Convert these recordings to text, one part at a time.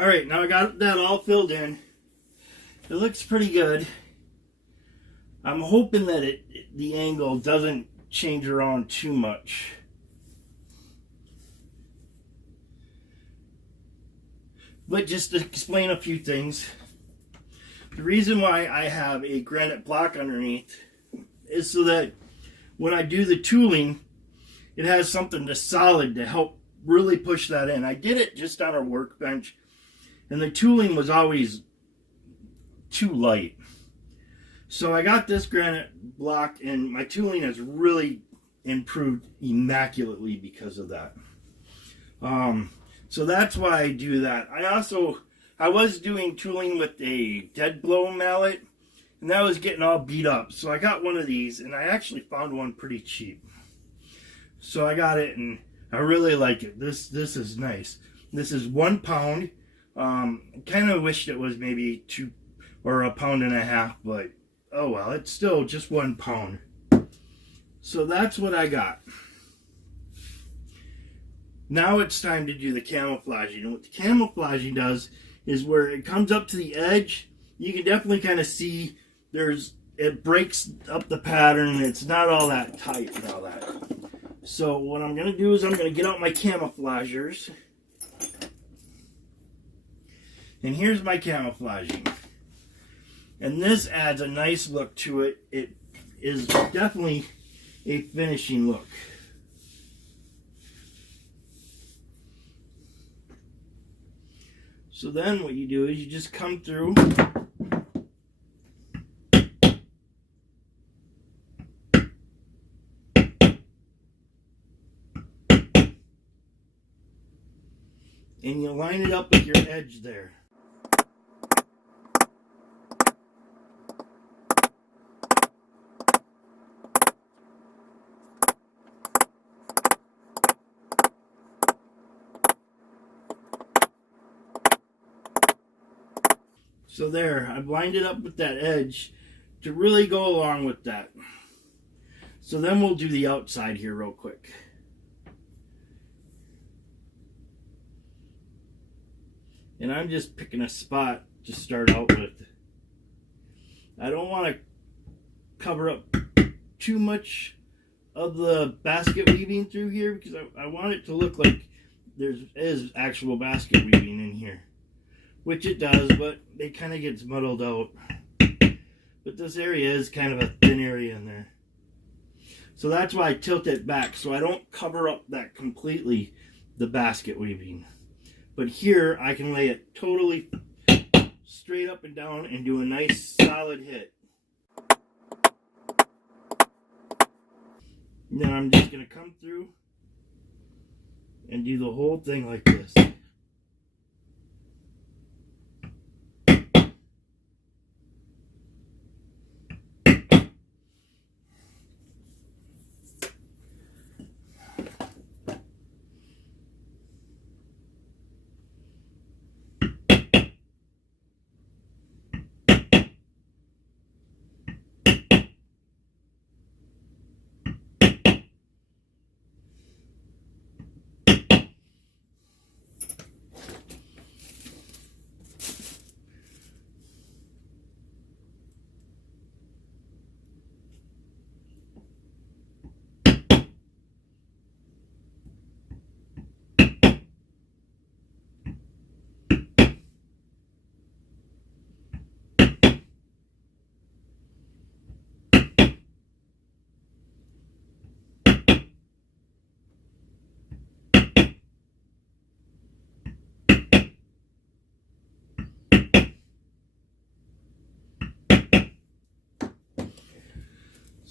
Alright, now I got that all filled in. It looks pretty good. I'm hoping that the angle doesn't change around too much. But just to explain a few things, the reason why I have a granite block underneath is so that when I do the tooling, it has something solid to help really push that in. I did it just on a workbench, and the tooling was always too light. So I got this granite block, and my tooling has really improved immaculately because of that. So that's why I do that. I was doing tooling with a dead blow mallet, and that was getting all beat up. So I got one of these, and I actually found one pretty cheap. So I got it, and I really like it. This is nice. This is 1 pound. Kind of wished it was maybe 2 or 1.5 pounds, but oh well, it's still just 1 pound. So that's what I got. Now it's time to do the camouflaging. And what the camouflaging does is where it comes up to the edge, you can definitely kind of see it breaks up the pattern. It's not all that tight and all that. So what I'm going to do is I'm going to get out my camouflagers. And here's my camouflaging. And this adds a nice look to it. It is definitely a finishing look. So then what you do is you just come through and you line it up with your edge there. So there, I've lined it up with that edge to really go along with that. So then we'll do the outside here real quick. And I'm just picking a spot to start out with. I don't want to cover up too much of the basket weaving through here because I want it to look like there is actual basket weaving in here. Which it does, but it kind of gets muddled out. But this area is kind of a thin area in there. So that's why I tilt it back, so I don't cover up that completely, the basket weaving. But here, I can lay it totally straight up and down and do a nice solid hit. And then I'm just going to come through and do the whole thing like this.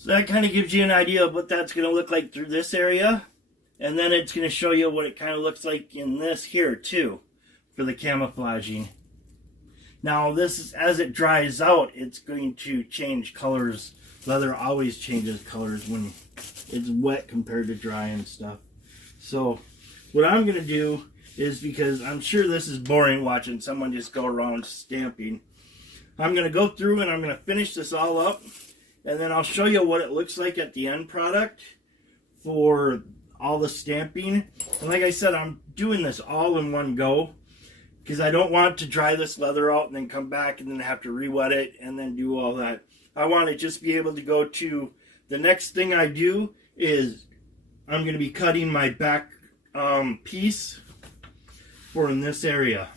So that kind of gives you an idea of what that's going to look like through this area. And then it's going to show you what it kind of looks like in this here too for the camouflaging. Now this is, as it dries out, it's going to change colors. Leather always changes colors when it's wet compared to dry and stuff. So what I'm going to do is, because I'm sure this is boring watching someone just go around stamping, I'm going to go through and I'm going to finish this all up. And then I'll show you what it looks like at the end product for all the stamping. And like I said, I'm doing this all in one go because I don't want to dry this leather out and then come back and then have to re-wet it and then do all that. I want to just be able to go to the next thing I do is I'm going to be cutting my back piece for in this area.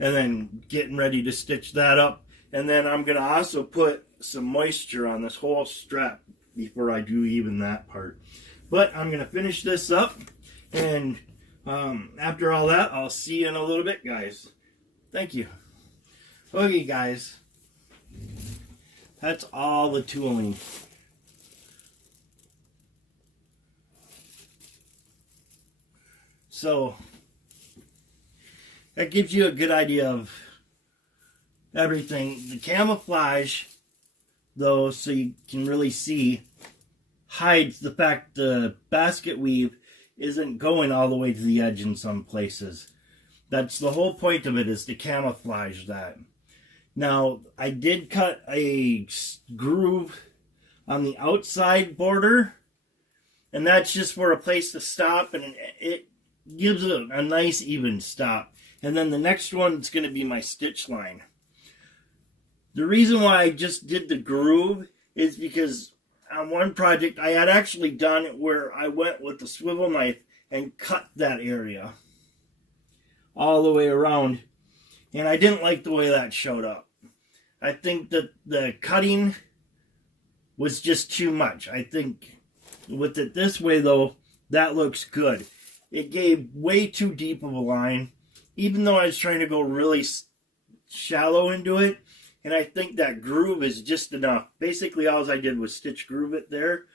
And then getting ready to stitch that up. And then I'm going to also put some moisture on this whole strap before I do even that part. But I'm going to finish this up. And after all that, I'll see you in a little bit, guys. Thank you. Okay, guys. That's all the tooling. So that gives you a good idea of everything. The camouflage, though, so you can really see, hides the fact the basket weave isn't going all the way to the edge in some places. That's the whole point of it, is to camouflage that. Now, I did cut a groove on the outside border, and that's just for a place to stop, and it gives it a nice even stop. And then the next one is going to be my stitch line. The reason why I just did the groove is because on one project I had actually done it where I went with the swivel knife and cut that area all the way around, and I didn't like the way that showed up. I think that the cutting was just too much. I think with it this way, though, that looks good. It gave way too deep of a line, even though I was trying to go really shallow into it. And I think that groove is just enough. Basically, all I did was stitch groove it there,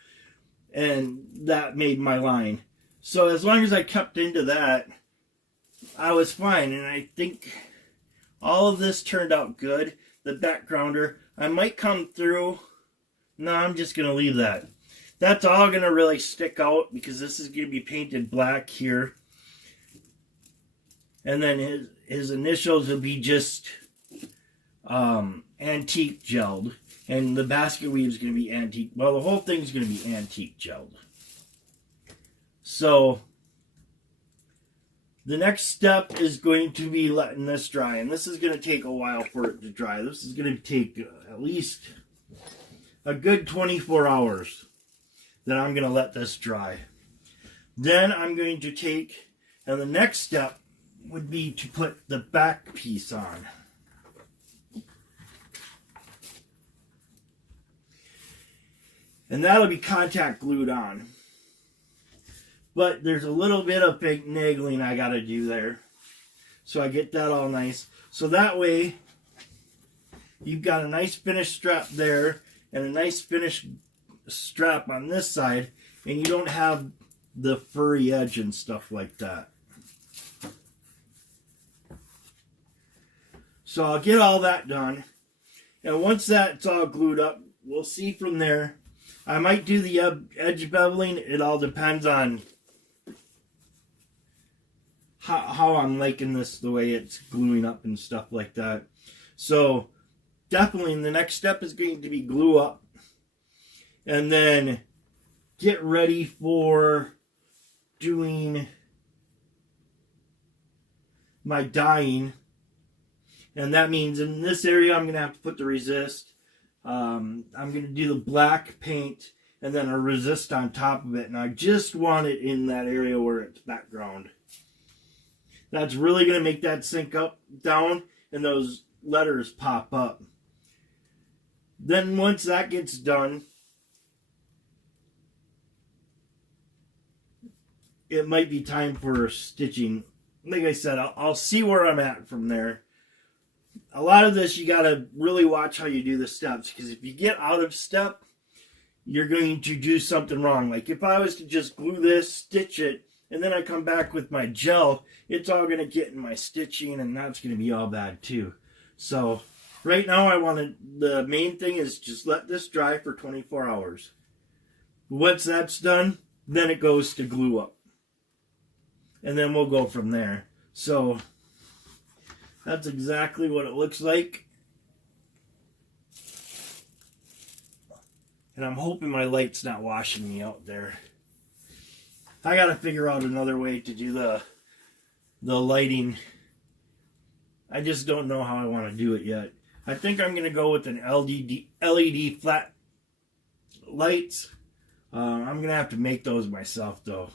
and that made my line. So as long as I kept into that, I was fine. And I think all of this turned out good. The backgrounder, I might come through. No, I'm just going to leave that. That's all going to really stick out because this is going to be painted black here. And then his initials will be just antique gelled. And the basket weave is going to be antique. Well, the whole thing is going to be antique gelled. So the next step is going to be letting this dry. And this is going to take a while for it to dry. This is going to take at least a good 24 hours. Then I'm going to let this dry. Then I'm going to take, and the next step would be to put the back piece on. And that'll be contact glued on. But there's a little bit of finagling I got to do there. So I get that all nice. So that way, you've got a nice finished strap there and a nice finished strap on this side, and you don't have the furry edge and stuff like that. So I'll get all that done, and once that's all glued up, we'll see from there. I might do the edge beveling. It all depends on how I'm liking this, the way it's gluing up and stuff like that. So definitely the next step is going to be glue up. And then get ready for doing my dyeing. And that means in this area I'm going to have to put the resist. I'm going to do the black paint and then a resist on top of it. And I just want it in that area where it's background. That's really going to make that sink up, down, and those letters pop up. Then once that gets done, it might be time for stitching. Like I said, I'll see where I'm at from there. A lot of this, you got to really watch how you do the steps, because if you get out of step, you're going to do something wrong. Like if I was to just glue this, stitch it, and then I come back with my gel, it's all going to get in my stitching, and that's going to be all bad too. So right now the main thing is just let this dry for 24 hours. Once that's done, then it goes to glue up. And then we'll go from there. So that's exactly what it looks like. And I'm hoping my light's not washing me out there. I gotta figure out another way to do the the lighting. I just don't know how I want to do it yet. I think I'm going to go with an LED flat lights. I'm going to have to make those myself though.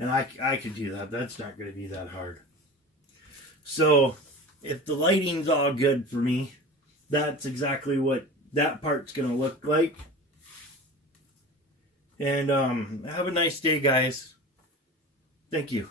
And I could do that. That's not going to be that hard. So if the lighting's all good for me, that's exactly what that part's going to look like. And have a nice day, guys. Thank you.